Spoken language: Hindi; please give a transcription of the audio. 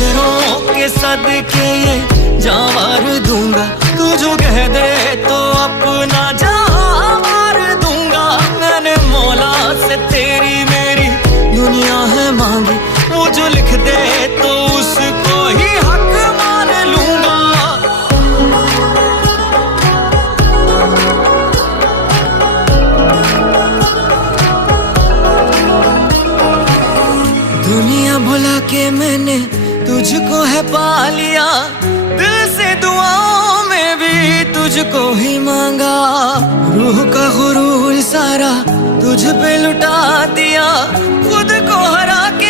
नजरों के सदके ये जान वार दूंगा। तू जो कह दे तो अपना जान वार दूंगा। मैंने मौला से तेरी मेरी दुनिया है मांगी, वो जो लिख दे तो उसको ही हक मान लूंगा। दुनिया भुला के मैंने तुझको है पा लिया, दिल से दुआओं में भी तुझको ही मांगा। रूह का गुरूर सारा तुझ पे लुटा दिया, खुद को हरा के